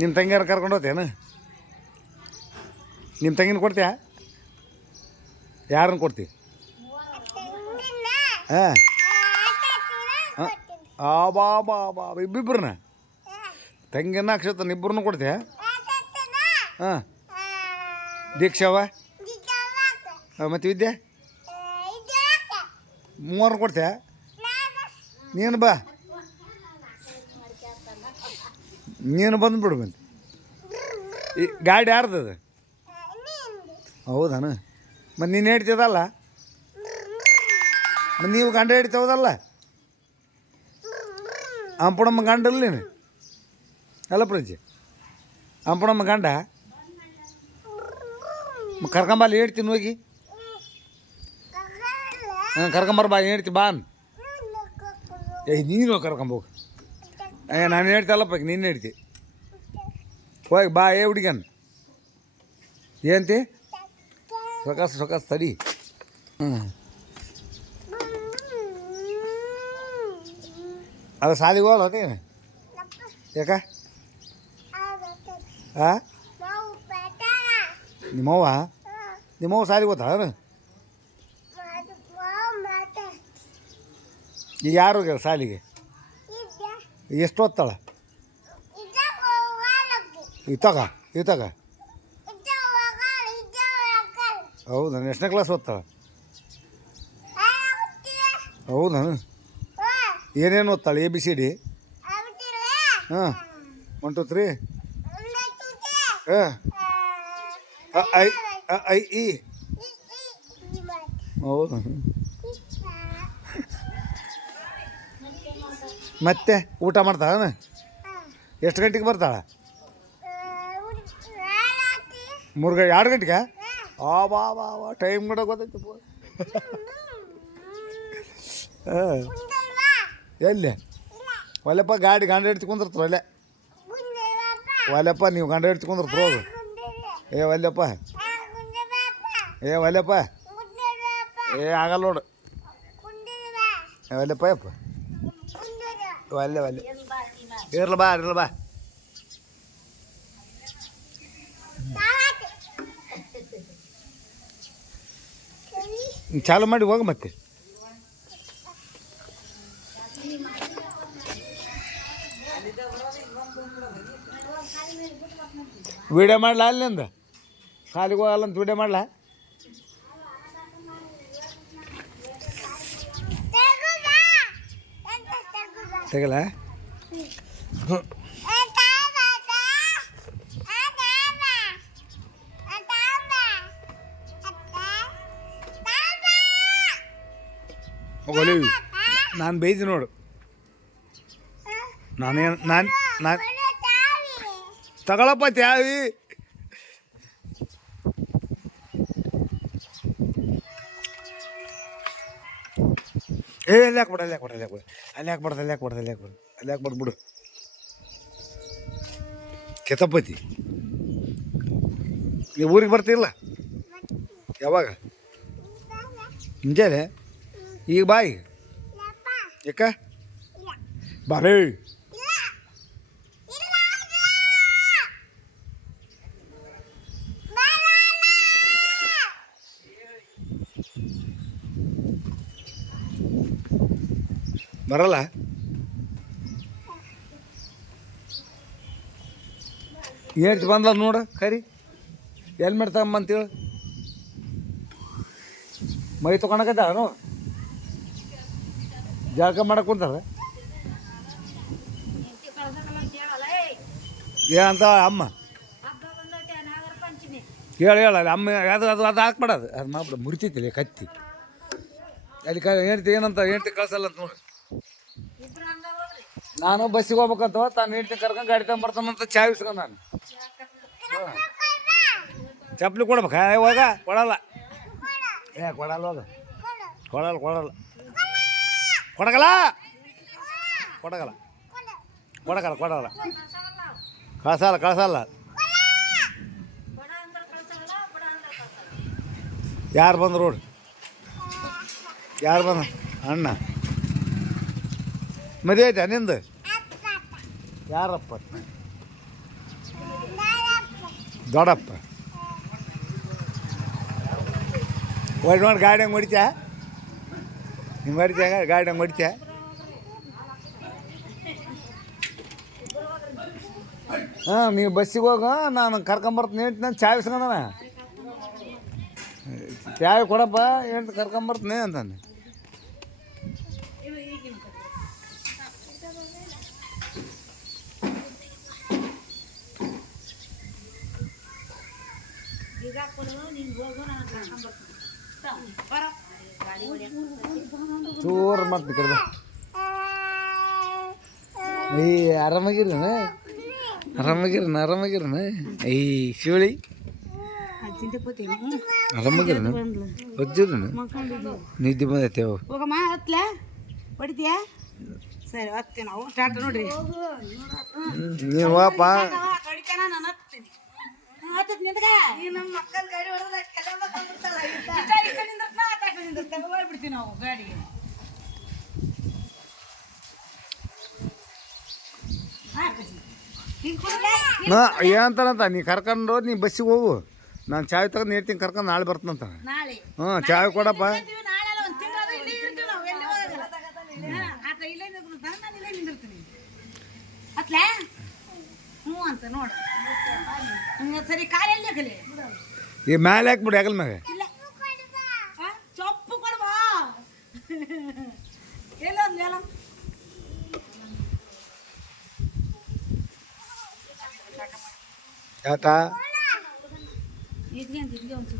ನಿಮ್ಮ ತಂಗಿಯಾರ ಕರ್ಕೊಂಡು ಹೋಗ್ತೇನು? ನಿಮ್ಮ ತಂಗಿನ ಕೊಡ್ತೀಯಾ? ಯಾರನ್ನು ಕೊಡ್ತೀವಿ? ಹಾಂ ಬಾ ಬಾ ಬಾ ಇಬ್ಬಿಬ್ರನ್ನ ತಂಗಿನ ಅಕ್ಷತನ ಇಬ್ಬರನ್ನು ಕೊಡ್ತೀಯ? ಹಾಂ ದೀಕ್ಷಾವ ಮತ್ತು ವಿದ್ಯೆ ಮೂವರನ್ನು ಕೊಡ್ತೀಯ? ನೀನು ಬಾ, ನೀನು ಬಂದುಬಿಡು. ಬಂದು ಈ ಗಾಡಿ ಯಾರ್ದದು? ಹೌದಾನ? ಮತ್ತು ನೀನು ಹೇಳ್ತಿದ್ದಲ್ಲ, ಮತ್ತು ನೀವು ಗಂಡ ಹಿಡಿತವದಲ್ಲ? ಅಂಪುಣಮ್ಮ ಗಂಡಲ್ಲ ನೀನು? ಅಲ್ಲ ಪ್ರಜೆ, ಅಂಪುಣಮ್ಮ ಗಂಡ ಕರ್ಕೊಂಬಲ್ಲಿ ಹೇಳ್ತೀನಿ ಹೋಗಿ. ಹಾಂ ಕರ್ಕೊಂಬರ ಬಾ, ಹೇಳ್ತಿ ಬಾ ಅನ್. ನೀನು ಕರ್ಕೊಂಬೋಗಿ. ನಾನು ಹೇಳ್ತಲ್ಲಪ್ಪ, ನೀನು ಹೇಳ್ತಿ ಹೋಗಿ ಬಾ. ಹುಡುಗನ್ ಏನಂತಿ? ಸೊಕಾಸ ತಡಿ. ಹ್ಞೂ ಅದು ಸಾಲಿಗೆ ಹೋಗಲ್ಲ ನೀನು? ಯಾಕ? ಹಾಂ ನಿಮ್ಮವ್ವ ಸಾಲಿಗೆ ಹೋಗ್ತಾಳ? ಈಗ ಯಾರು ಹೋಗ್ಯಾರ ಸಾಲಿಗೆ? ಎಷ್ಟು ಓದ್ತಾಳ? ಇತ್ತಾಗ ಹೌದಾ? ಎಷ್ಟನೇ ಕ್ಲಾಸ್ ಓದ್ತಾಳ? ಹೌದಾ? ಏನೇನು ಓದ್ತಾಳೆ? ABCD? ಹಾಂ 1 2 3 ಹಾಂ ಐ ಈ. ಹೌದು. ಮತ್ತೆ ಊಟ ಮಾಡ್ತಾಳ? ಎಷ್ಟು ಗಂಟೆಗೆ ಬರ್ತಾಳ? 2 ಗಂಟೆಗೆ? ಬಾ ಬಾ ಬಾ ಟೈಮ್ ಕೂಡ ಗೊತ್ತೈತಿ. ಹಾಂ ಎಲ್ಲಿ ಒಲೆಪ್ಪ? ಗಂಡ ಹಿಡ್ತಿ ಕುಂದಿರ್ತಾರ ಒಲೆ. ಒಲೆಪ್ಪ ನೀವು ಗಂಡ ಹಿಡ್ತಿ ಕುಂದಿರ್ತಾರ ಹೋಗು. ಒಲ್ಲೆಪ್ಪ ಒಲ್ಲೆಪ್ಪ ಆಗಲ್ಲ ನೋಡು. ಒಲ್ಲೆಪ್ಪ ಯಪ್ಪ ಒಲ್ಲೆ ಇರ್ಲ ಬಾ. ಚಾಲು ಮಾಡಿ ಹೋಗು. ಮತ್ತೆ ವಿಡಿಯೋ ಮಾಡ್ಲಾ? ಅಲ್ಲಿಂದ ಸಾಲಿಗೆ ಹೋಗಲ್ಲಂತ ವಿಡಿಯೋ ಮಾಡ್ಲಾ? ತೆಗಲ? ಒಲಿ ನಾನು ಬೈದಿ ನೋಡು. ನಾನು ತಗೊಳಪ್ಪ ತ್ಯಾವಿ. ಅಲ್ಲಿ ಹಾಕ್ಬಾರ್ದು ಬಿಡು. ಕೆತಪತಿ ನೀವು ಊರಿಗೆ ಬರ್ತಿಲ್ಲ? ಯಾವಾಗ? ಮುಂಜಾನೆ? ಈಗ ಬಾ. ಈಗ ಯಾಕ ಬಾರೇ? ಬರಲ್ಲ? ಹೇಳ್ತಿ ಬಂದ ನೋಡು. ಕರಿ ಹೆಲ್ಮೆಟ್ ತಗೊಂಬಂತೇಳು. ಮೈ ತೊಗೊಳಕತ್ತಾನು? ಜಳಕ ಮಾಡಕ್ಕೆ ಕುಂತಾರ? ಏನಂತ ಅಮ್ಮ? ಹೇಳ ಅಮ್ಮ. ಅದು ಹಾಕ್ಬೇಡದು. ಅದು ಮಾಡ್ಬಿಡ, ಮುರಿತೈತಿಲ್ಲ ಕತ್ತಿ. ಅಲ್ಲಿ ಹೇಳ್ತಿ ಏನಂತ? ಹೇಳ್ತಿ ಕಳ್ಸಲ್ಲ ಅಂತ ನೋಡಿ. ನಾನು ಬಸ್ಸಿಗೆ ಹೋಗ್ಬೇಕಂತವ, ತಾನು ಹೇಳ್ತೀನಿ ಕರ್ಕೊಂಡು ಗಾಡಿ ತಗೊಂಬರ್ತಾನಂತ ಚಾವಿ ಇಸ್ಕೊಂಡು ನಾನು ಚಪ್ಪಲಿ ಕೊಡ್ಬೇಕಾ? ಇವಾಗ ಕೊಡಲ್ಲ. ಕೊಡಲ್ಲ ಹೋಗ. ಕೊಡಗಲ್ಲ ಕಳ್ಸಲ್ಲ. ಯಾರು ಬಂದ್ರು ರೋಡ್? ಯಾರು ಬಂದ? ಅಣ್ಣ ಮದುವೆ ಐತೆ ನಿಂದು? ಯಾರಪ್ಪ? ದೊಡ್ಡಪ್ಪ ಒಳ್ಳೆ ನೋಡಿ ಗಾಡಿ ಹಂಗೆ ಹೊಡಿತ್ಯಾ ಹಿಂಗೆ ಹೊಡಿತ್ಯಾಗ ಗಾಡಿ ಹಂಗೆ ಹೊಡಿತ್ಯಾ ಹಾಂ ನೀವು ಬಸ್ಸಿಗೆ ಹೋಗ ನಾನು ಕರ್ಕೊಂಬರ್ತೀನಿ ಹೇಳ್ತೀನಿ ಚಾಯ್ ಇಸ್ಕೊಂಡನ ಚಾಯ್ ಕೊಡಪ್ಪ ಹೇಳ್ತು ಕರ್ಕೊಂಬರ್ತೀನಿ ಅಂತಾನೆ ಚೂರು ಮತ್ತೆ ಕಡೆ ಈ ಆರಾಮಾಗಿರನ ಆರಾಮಾಗಿರನ ಈ ಶಿವಳಿ ಆರಾಮಾಗಿರನ ಒಜ್ಜಿರನ ನಿದ್ದೆ ಬಂದೈತೆ ಹೋಗಮ್ಮ ಹತ್ಲ ಹೊಡಿತೀಯ ಸರಿ ಹತ್ತೀನಿ ನಾವು ಸ್ಟಾರ್ಟ್ ನೋಡ್ರಿ ನೀವು ವಾಪ ಹೊಡಿತಾನ ನಾನು ಹತ್ತೀನಿ ಹತ್ತತ್ ನಿಂತ್ಕ ಈ ನಮ್ಮ ಮಕ್ಕಳ ಗಾಡಿ ಹೊಡೆದ ಕೆಲ ಬಿಡ್ತೀವಿ ನಾವು ಗಾಡಿಗೆ ನಾ ಏನಂತಾನಂತ ನೀ ಕರ್ಕೊಂಡು ನೀ ಬಸ್ಸಿಗೆ ಹೋಗು ನಾನು ಚಾಯ್ ತಗೊಂಡು ಹೇಳ್ತೀನಿ ಕರ್ಕೊಂಡು ನಾಳೆ ಬರ್ತೀನಂತ ನಾಳೆ ಹ್ಞೂ ಚಾಯ್ ಕೊಡಪ್ಪ ನಾಳೆ ಒಂದು ತಿಂಗಳು ಇಲ್ಲೇ ಇರ್ತೀವಿ ನಾವು ಎಲ್ಲಿ ಹೋಗಲ್ಲ ಆತ ಇಲ್ಲೇ ನಿಂತಿರ್ತಾನೆ ನಾನು ಇಲ್ಲೇ ನಿಂದಿರ್ತೀನಿ ಅತ್ಲೇ ಹ್ಞೂ ಅಂತ ನೋಡು ಸರಿ ಕಾಯಲ್ಲಿ ಕಲಿ ಈ ಮ್ಯಾಲೆ ಹಾಕ್ಬಿಡು ಹೆಗಲ್ ಮ್ಯಾಗ ಇಲ್ಲ ಚೊಪ್ಪು ಕೊಡ್ಬಾ ಎಲ್ಲ ಎಲ್ಲ ಟಾಟಾ ಇದಕ್ಕೆ ಅಂತ ಇದಕ್ಕೆ ಒಂದು